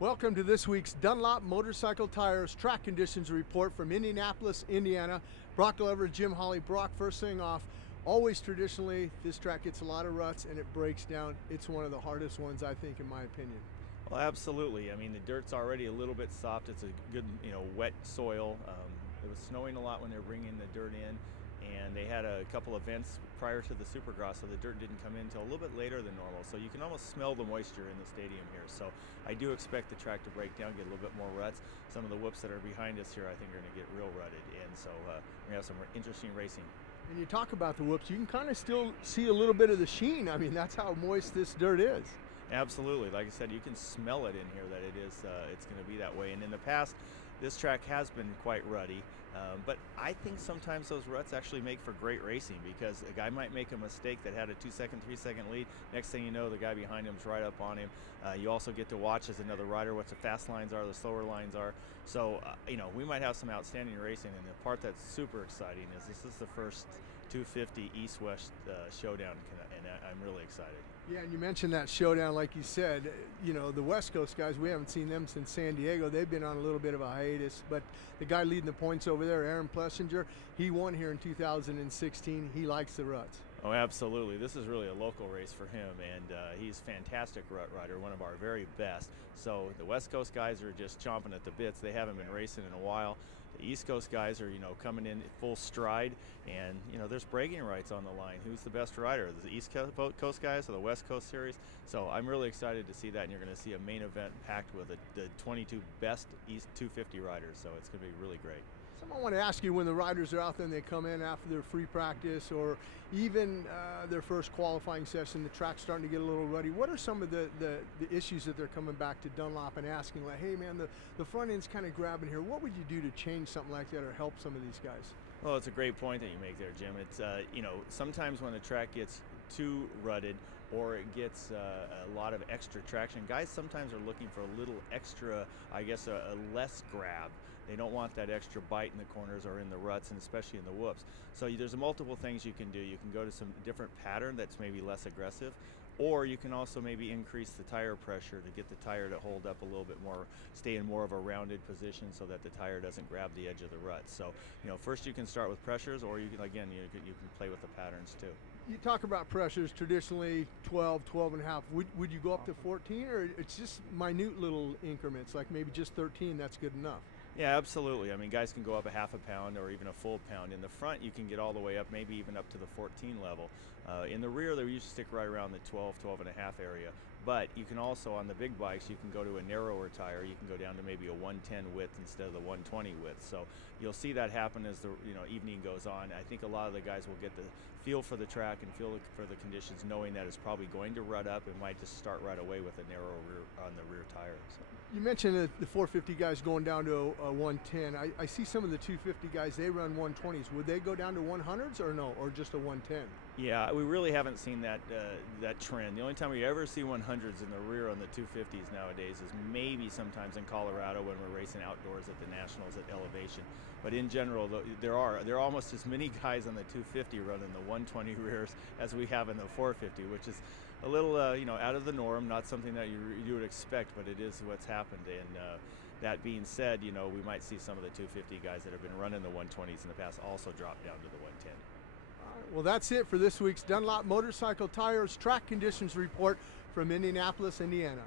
Welcome to this week's Dunlop Motorcycle Tires Track Conditions Report from Indianapolis, Indiana. Brock Glover, Jim Holly. Brock, first thing off, always traditionally, this track gets a lot of ruts and it breaks down. It's one of the hardest ones, I think, in my opinion. Well, absolutely. I mean, the dirt's already a little bit soft. It's a good, wet soil. It was snowing a lot when they were bringing the dirt in, and they had a couple events prior to the Supercross, so the dirt didn't come in until a little bit later than normal. So you can almost smell the moisture in the stadium here. So I do expect the track to break down, get a little bit more ruts. Some of the whoops that are behind us here, I think, are going to get real rutted, and so we're going to have some interesting racing. And you talk about the whoops, you can kind of still see a little bit of the sheen. I mean, that's how moist this dirt is. Absolutely. Like I said, you can smell it in here that it is. It's going to be that way. And in the past, this track has been quite rutty, but I think sometimes those ruts actually make for great racing, because a guy might make a mistake that had a 2-second, 3-second lead. Next thing you know, the guy behind him's right up on him. You also get to watch as another rider what the fast lines are, the slower lines are. So, we might have some outstanding racing. And the part that's super exciting is this is the first 250 East-West Showdown, and I'm really excited. Yeah, and you mentioned that Showdown, like you said, the West Coast guys, we haven't seen them since San Diego. They've been on a little bit of a hiatus, but the guy leading the points over there, Aaron Plessinger, he won here in 2016. He likes the ruts. Oh, absolutely. This is really a local race for him, and he's a fantastic rut rider, one of our very best. So the West Coast guys are just chomping at the bits. They haven't been racing in a while. The East Coast guys are, coming in full stride, and, there's bragging rights on the line. Who's the best rider, the East Coast guys or the West Coast series? So I'm really excited to see that, and you're going to see a main event packed with the 22 best East 250 riders, so it's going to be really great. I want to ask you, when the riders are out there and they come in after their free practice or even their first qualifying session, the track's starting to get a little ruddy, what are some of the issues that they're coming back to Dunlop and asking, like, hey man, the front end's kind of grabbing here. What would you do to change something like that or help some of these guys? Well, it's a great point that you make there, Jim. It's, sometimes when the track gets too rutted or it gets a lot of extra traction, guys sometimes are looking for a little extra, I guess, a less grab. They don't want that extra bite in the corners or in the ruts, and especially in the whoops. So there's multiple things you can do. You can go to some different pattern that's maybe less aggressive, or you can also maybe increase the tire pressure to get the tire to hold up a little bit more, stay in more of a rounded position so that the tire doesn't grab the edge of the rut. So, first you can start with pressures, or you can, again, you can play with the patterns too. You talk about pressures, traditionally 12, 12 and a half. Would you go up to 14, or it's just minute little increments, like maybe just 13, that's good enough? Yeah, absolutely. I mean, guys can go up a half a pound or even a full pound. In the front, you can get all the way up, maybe even up to the 14 level. In the rear, they usually stick right around the 12, 12 and a half area. But you can also, on the big bikes, you can go to a narrower tire. You can go down to maybe a 110 width instead of the 120 width. So you'll see that happen as the evening goes on. I think a lot of the guys will get the feel for the track and feel for the conditions, knowing that it's probably going to rut up. It might just start right away with a narrow rear on the rear tire. So. You mentioned the 450 guys going down to a 110. I see some of the 250 guys, they run 120s. Would they go down to 100s or no, or just a 110? Yeah, we really haven't seen that that trend. The only time we ever see 100s in the rear on the 250s nowadays is maybe sometimes in Colorado when we're racing outdoors at the Nationals at elevation. But in general, there are almost as many guys on the 250 running the 120 rears as we have in the 450, which is a little out of the norm, not something that you would expect, but it is what's happened. And that being said, we might see some of the 250 guys that have been running the 120s in the past also drop down to the 110. Well, that's it for this week's Dunlop Motorcycle Tires Track Conditions Report from Indianapolis, Indiana.